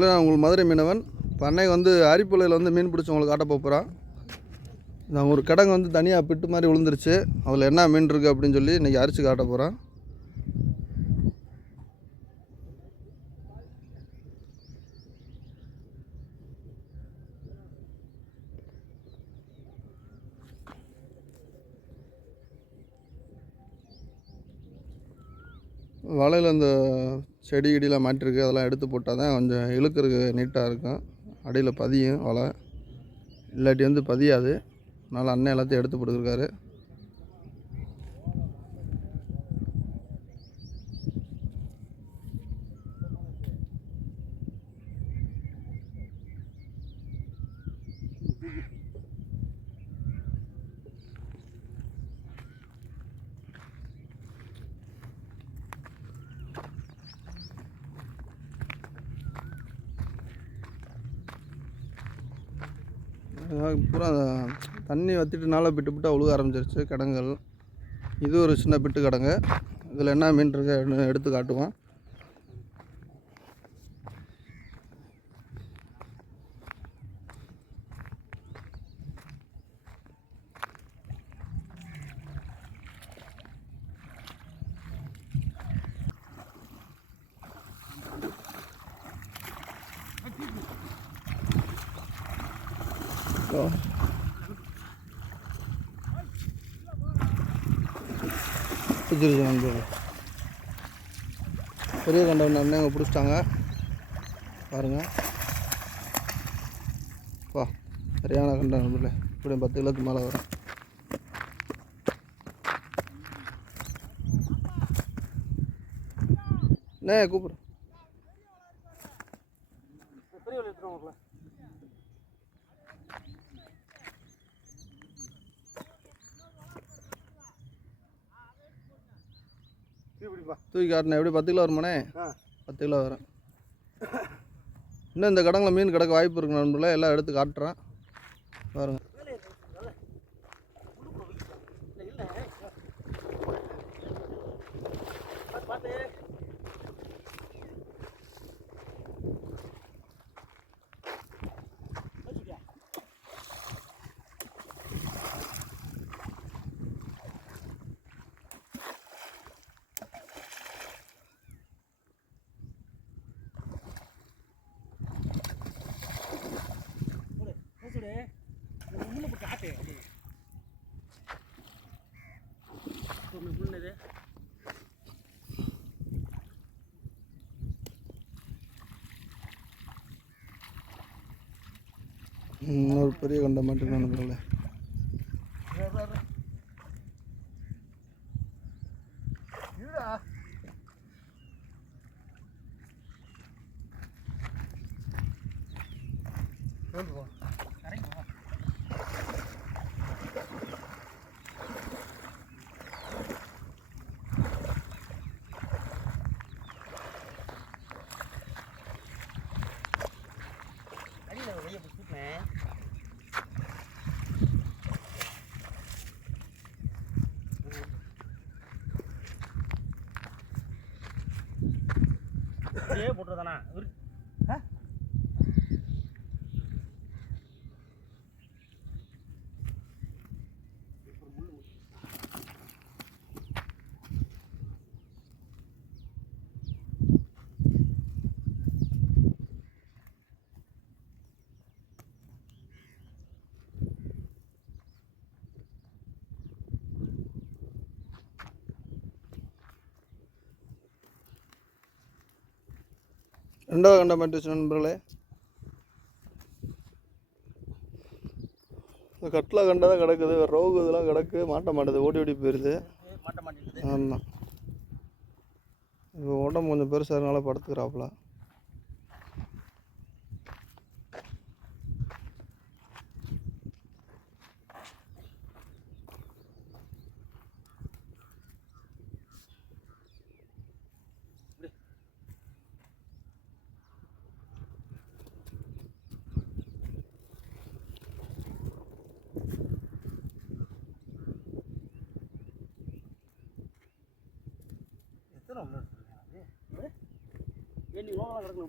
நான் உங்களுக்கு மதுரை மீனவன். பண்ணை வந்து அரிப்புலையில் வந்து மீன் பிடிச்சி உங்களுக்கு காட்ட போகிறேன் நான் ஒரு கிடங்கு வந்து தனியாக பிட்டு மாதிரி விழுந்துருச்சு. அதில் என்ன மீன் இருக்குது அப்படின்னு சொல்லி இன்றைக்கி அரிச்சு காட்ட போகிறேன் வலையில் அந்த செடி கிடிலாம் மாட்டிருக்கு அதெல்லாம் எடுத்து போட்டால் தான் கொஞ்சம் இழுக்கிறதுக்கு நீட்டாக இருக்கும். அடியில் பதியும் வலை. இல்லாட்டி வந்து பதியாது. அதனால் அண்ணன் எல்லாத்தையும் எடுத்து போட்டுருக்காரு அஹ் பூரா தண்ணி வத்திட்டுனால பிட்டு பிட்டு ஒழுக ஆரம்பிச்சிருச்சு கிடங்கள் இது ஒரு சின்ன பிட்டு கிடங்கு. இதில் என்ன மீன் இருக்கு? எடுத்து காட்டுவோம். ஓ. பிடிச்சிருச்சு நண்பர்கள் பெரிய கண்டவன் அண்ணன் அவங்க பிடிச்சிட்டாங்க. பாருங்கள் வா சரியான கண்டம் நண்பர்களே இப்படி பத்து கிலோக்கு மேலே வரும். அண்ணே கூப்பிட்றேன் தூக்கி காட்டினேன். எப்படி பத்து கிலோ வருமானே? பத்து கிலோ வரும் இன்னும் இந்த கடங்கில் மீன் கிடக்க வாய்ப்பு இருக்கு நண்பர்களே. எல்லாம் எடுத்து காட்டுறேன். பாருங்க. ஒரு பெரிய கண்டம் மட்டும் நண்பர்களே அப்படியே போட்டுருதானா ரெண்டாவது கண்டம் மாட்டுச்சு நண்பர்களே. இந்த கட்டில் கண்டதாக கிடக்குது ரோகு இதெல்லாம் கிடக்கு மாட்ட மாட்டுது ஓடி ஓடி போயிடுது ஆமாம் இப்போ உடம்பு கொஞ்சம் பெருசாக இருக்கனால படுத்துக்கிறாப்புல. எத்தனை உள்ள இருக்கு? உள்ள